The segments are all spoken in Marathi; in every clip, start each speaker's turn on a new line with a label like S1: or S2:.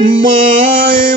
S1: माय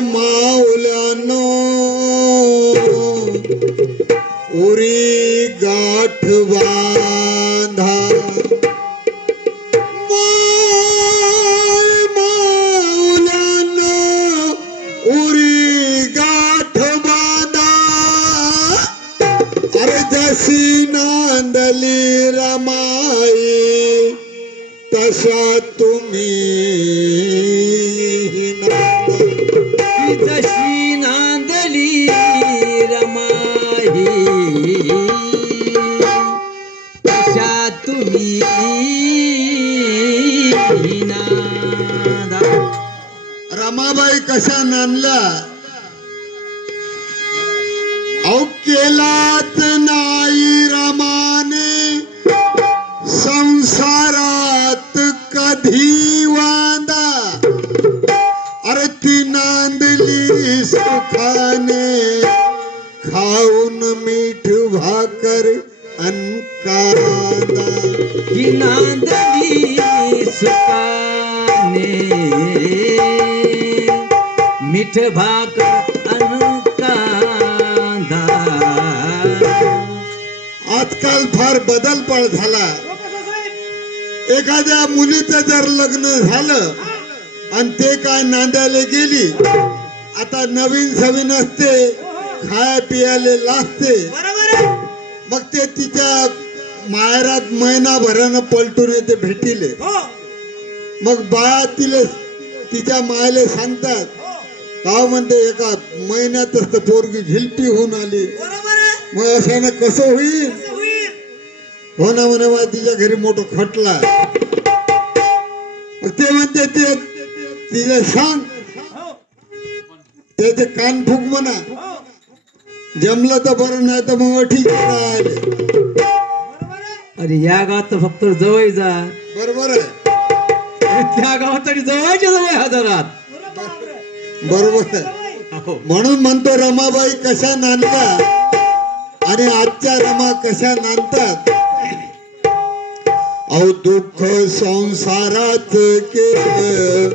S1: वांदा अरे ती नांदली सुखाने खाऊन मीठ भाकर अन कांदा
S2: ती नांदली सुकाने मिठ भाक अनुकांदा।
S1: आजकाल फार बदल पण झाला. एखाद्या मुलीचं जर लग्न झालं आणि ते काय नांद्याला गेली आता नवीन सवीन असते खाया पियाले लागते मग ते तिच्या माहेरात महिनाभरानं पलटून येते भेटीले. मग बाया तिले तिच्या मायले सांगतात का म्हणते एका महिन्यातच तर पोरगी झिलपी होऊन आली. मग अशानं कसं होईल? हो ना म्हणे तिच्या घरी मोठं खटला मग ते म्हणते ते तिला सांग. त्याचे कान फुक म्हणा. जमलं तर बरं नाही तर मग ठीक राहिले
S2: अरे या गावात तर फक्त जवळ जा.
S1: बरोबर आहे.
S2: अरे त्या गावात तरी जवळच्या जवळ हजारात.
S1: बरोबर आहे. म्हणून म्हणतो रमाबाई कशा नांदल्या आणि आजच्या रमा कशा नांदतात? अहो दुःख संसारात केलं.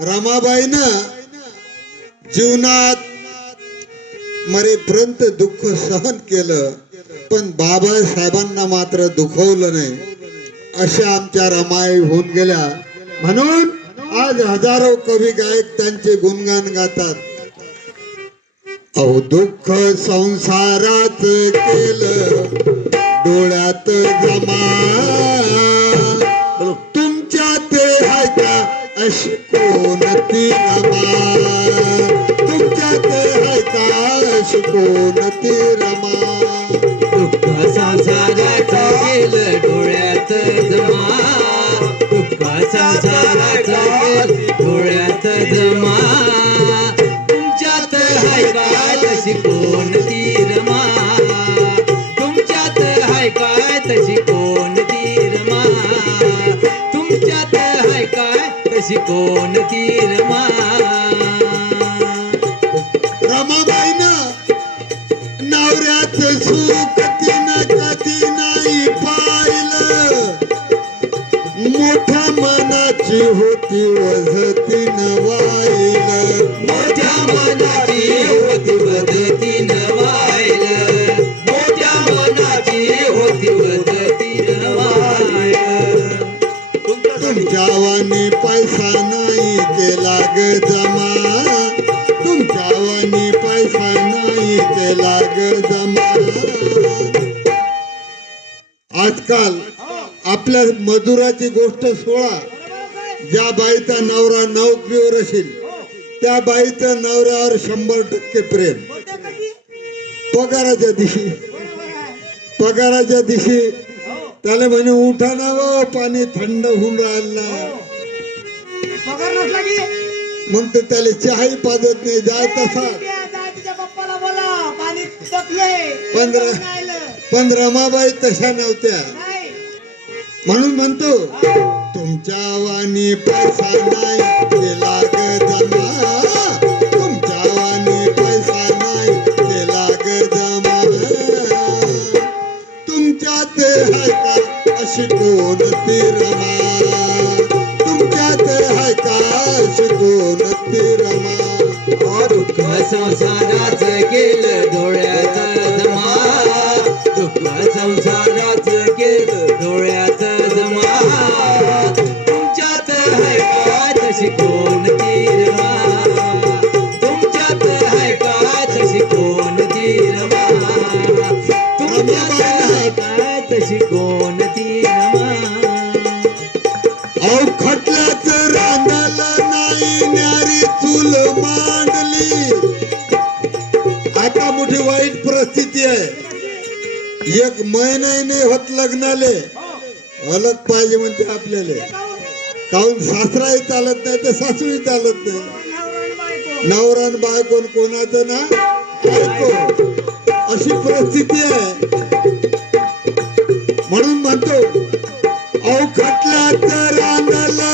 S1: रमाबाईनं जीवनात मरेपर्यंत दुःख सहन केलं पण बाबासाहेबांना मात्र दुखवलं नाही. अशा आमच्या रमाई होऊन गेल्या. म्हणून आज हजारो कवी गायक त्यांचे गुणगान गातात. अहो दुःख संसारात केलं. डोळ्यात जमा. तुमच्या ते हायका अशी कोणती रमा? तुमच्या ते हायका अशी कोणती रमा?
S2: दुःख संसाराचं गेलं डोळ्यात जमा. दुःख संसाराचं कोणती रमा
S1: रमाबाईनं नवऱ्याच सुख तिनं कधी नाही पाहिलं. मोठ्या मनाची होती वजतीन वाहिलं.
S2: मोठ्या मनाची
S1: आजकाल आपल्या मजुराची गोष्ट सोळा ज्या बाईचा नवरा नोकरीवर असेल त्या बाईचं नवऱ्यावर शंभर टक्के प्रेम. पगाराच्या दिवशी. पगाराच्या दिवशी त्याला म्हणे उठा ना व पाणी थंड होऊन राहिला मग तर त्याला चहाही पाजत नाही जाय तसा. पंधरा. पण रमाबाई तशा नव्हत्या. म्हणून म्हणतो तुमच्या वाणी पैसा नाही केला ग जमा. तुमच्या वाणी पैसा नाही केला ग जमा. तुमच्यात हाय का अशी कोणती रमा? तुमच्यात हाय का अशी शिकवून ती रमा?
S2: दुःख संसाराच केलं संसाराच केलं डोळ्यात जमा तुमच्यात हाय काय तशी कोणती रमा तुमच्यात आहे काय तशी कोणती रमा तुमच्यात आहे काय तशी कोणती रमा
S1: अहो खटल्याच रांधाला नाही न्यारी चूल मांडली. आता मोठी वाईट परिस्थिती आहे. एक महिन्याने होत लग्नाले. अलग पाहिजे म्हणते आपल्याला. काहून सासराही चालत नाही तर सासूही चालत नाही. नवरान आणि बायको कोणाचं ना? ऐको. अशी परिस्थिती आहे. म्हणून म्हणतो अहो तर रांधलं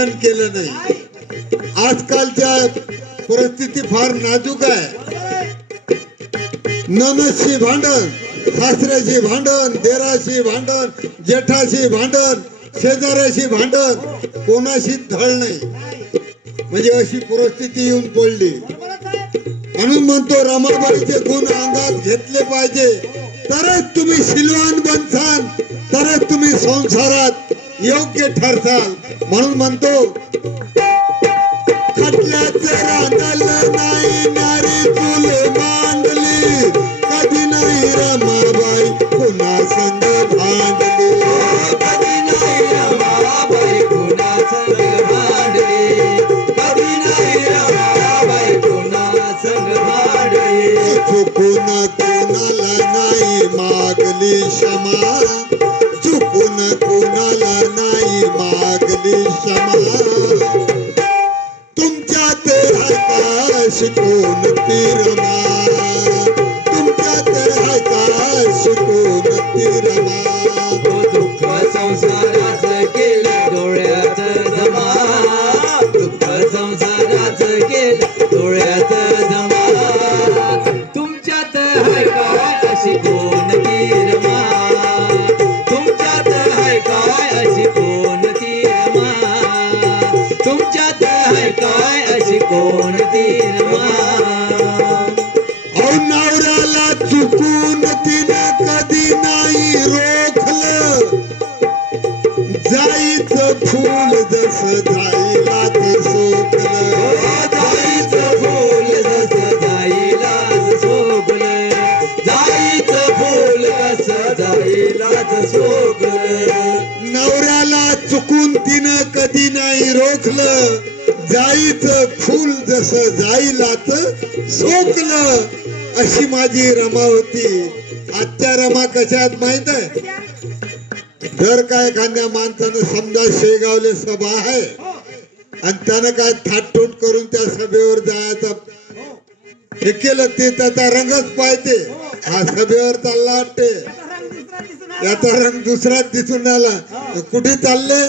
S1: कधी केलं नाही. आजकालच्या परिस्थिती फार नाजूक आहे. ननदशी भांडण सासऱ्याशी भांडण देराशी भांडण जेठाशी भांडण शेजाऱ्याशी भांडण कोणाशी धळ नाही. म्हणजे अशी परिस्थिती येऊन पडली. म्हणून म्हणतो रमाबाईचे गुण अंगात घेतले पाहिजे. तरच तुम्ही शिलवान बनसान तरच तुम्ही संसारात योग्य ठरसाल म्हणून म्हणतो खटल्याचं रांधलं नाही नारी चुल. शिकून तिरमा तुमच्यात आहे शिकून तिरमा
S2: तो दुःख संसाराच केलं डोळ्यात जमा. दुःख संसाराच केलं डोळ्यात जमा. तुमच्यात आहे शिकून तिरमा तुमच्यात आहे काय? अशी तुमच्यात हाय काय? अशी कोणती
S1: रोखलं जाईचं फुल जस जाईलाच सोकलं अशी माझी रमा होती. आजच्या रमा कशात माहीत आहे? जर काय एखाद्या माणसानं समजा शेगावले सभा आहे आणि त्यानं काय थाटतूट करून त्या सभेवर जायचं हे केलं ते त्याचा रंगच पाहिजे हा सभेवर चालला वाटते याचा रंग दुसराच दिसून आला कुठे चालले?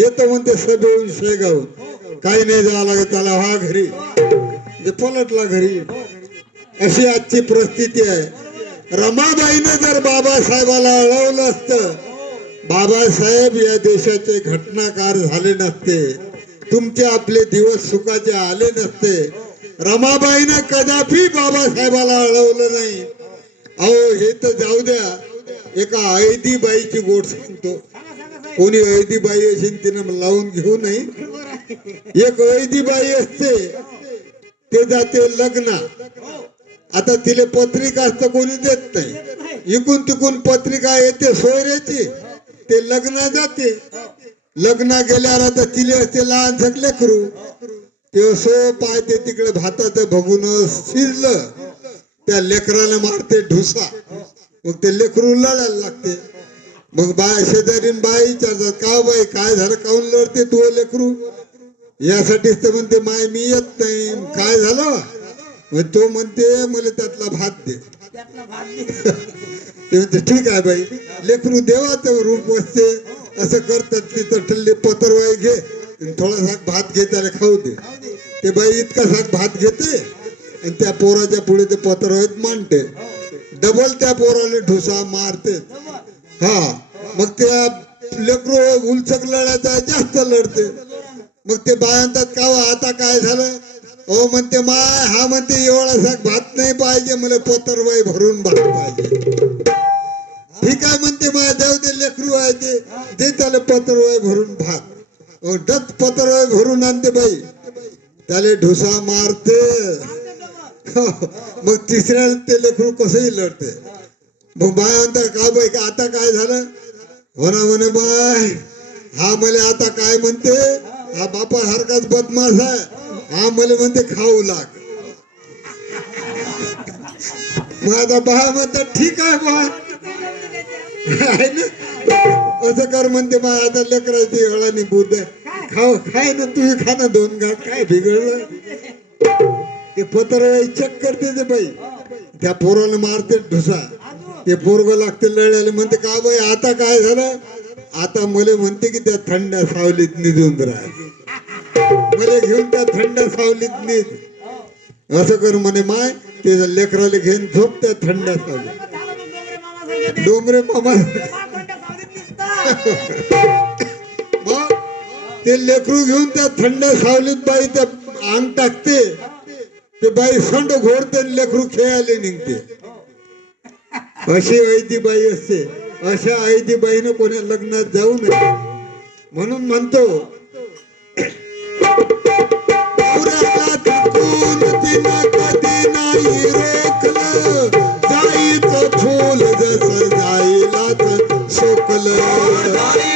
S1: येतो म्हणते सभेहून शेगाव काही नाही जावं लागत त्याला हा घरी. म्हणजे पलटला घरी. अशी आजची परिस्थिती आहे. रमाबाईनं जर बाबासाहेबाला अळवलं असतं बाबासाहेब या देशाचे घटनाकार झाले नसते. तुमचे आपले दिवस सुखाचे आले नसते. रमाबाईनं कदापि बाबासाहेबाला अळवलं नाही. अहो हे तर जाऊ द्या. एका ऐदी बाईची गोट सांगतो. कोणी ऐदी बाई असेल तिनं लावून घेऊ नये. एक ऐदी बाई असते ते जाते लग्ना. आता तिले पत्रिका असतं कोणी देत नाही. इकून तिकून पत्रिका येते सोयऱ्याची ते लग्न जाते. लग्न गेल्यावर आता तिले असते लहान झकले करू. ते सो पाहते तिकडे भातात भगून शिजलं. त्या लेकराला मारते ढुसा. मग ते लेकरू लढायला लागते. मग बाय शेजारीन बाय विचारतात का बाई काय झालं? काऊन लढते तू लेकरू? यासाठीच ते म्हणते माय मी येत नाही. काय झालं? मग तो म्हणते मला त्यातला भात दे. ते म्हणते ठीक आहे बाई. लेकरू देवाचं रूप असते. असं करतात तिथं टल्ले पत्रवाई घे. थोडासा भात घे त्याला खाऊ दे. ते बाई इतका साक भात घेते आणि त्या पोराच्या पुढे ते पत्रवाईत मांडते. डबल त्या पोराला ठोसा मारते. हा मग त्या लेकरू उलचक लढायचा जास्त लढते. मग ते बायांतात का आता काय झालं? हो म्हणते माय हा म्हणते एवढासा भात नाही पाहिजे मला पत्रवाई भरून भात पाहिजे. ठीक आहे म्हणते माय देव ते लेकरू आहे ते दे त्याला वय भरून भात. अहो, पत्र वय भरून आणते बाई. त्याला ढोसा मारते. मग तिसऱ्याला ते लेकरू कसंही लढते. मग बाय म्हणता का बाई का आता काय झालं? हो म्हणा म्हणे बाय हा मला आता काय म्हणते? हा बापा सारखाच बदमाश आहे. हा मला म्हणते खाऊ लाग. मग आता बाय म्हणतात ठीक आहे बा असं कर म्हणते बा आता लेकराची हळानी बुद्ध खाऊ खाय ना तुम्ही खा ना दोन घाट काय बिघडलं? ते पत्र चेक करते ते बाई. त्या पोराला मारते ढुसा. ते पोरग लागते लढायला म्हणते का बाई आता काय झालं? आता मले म्हणते की त्या थंड सावलीत निधून राह. मले घेऊन त्या थंड सावलीत निध असं कर म्हणे माय ते लेकराला घेऊन झोप त्या थंड सावलीत.
S3: डोंगरे मामा.
S1: मग ते लेकरू घेऊन त्या थंड सावलीत बाई त्या अंग टाकते. ते बाई संड घोरते आणि लेकरू खेळायला निघते. अशी आयती बाई असते. अशा आयती बाईनं कोणा लग्नात जाऊ नये. म्हणून म्हणतो जाईल तिकून तिनं नाही फूल जसं जाईलाच सोकलं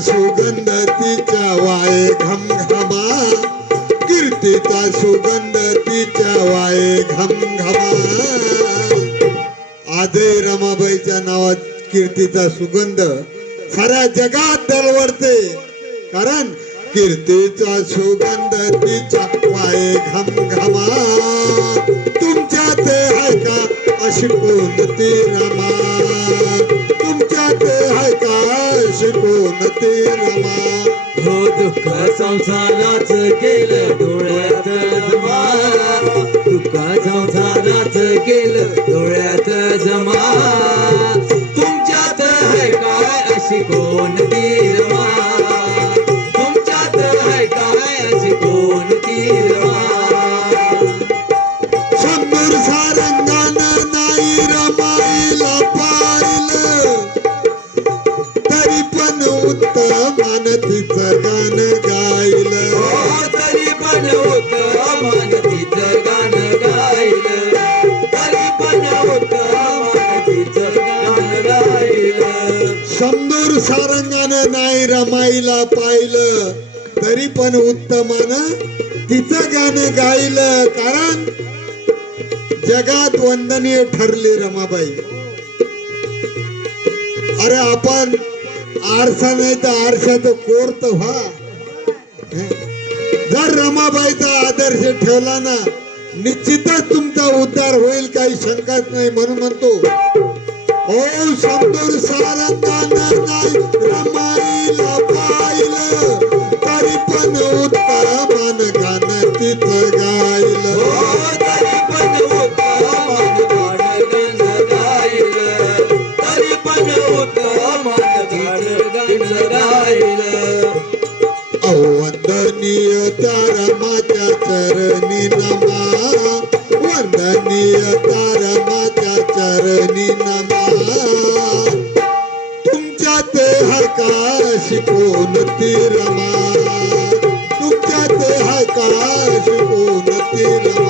S1: सुगंध तिच्या वाये घमघमा. कीर्तीचा सुगंध तिच्या वाये घमघमा. आजही रमाबाईच्या नावात कीर्तीचा सुगंध साऱ्या जगात दरवडते कारण कीर्तीचा सुगंध तिच्या वाये घमघमा. ते हाय का अशी कोणती रमा? अशी कोणती रमा
S2: हो दुःख संसाराच केलं डोळ्यात
S1: पाहिलं तरी पण उत्तमान तिचं गाणं गायलं. कारण जगात वंदनीय ठरले रमाबाई. अरे आपण आरसा नाही तर आरशाचं कोर तर व्हा. जर रमाबाईचा आदर्श ठेवला ना निश्चितच तुमचा उद्धार होईल काही शंकाच नाही. म्हणून म्हणतो ओ संतूर सारंगा नाही का शिकवून ती रमा? तुमच्यात हा का शिकवून ती रमा?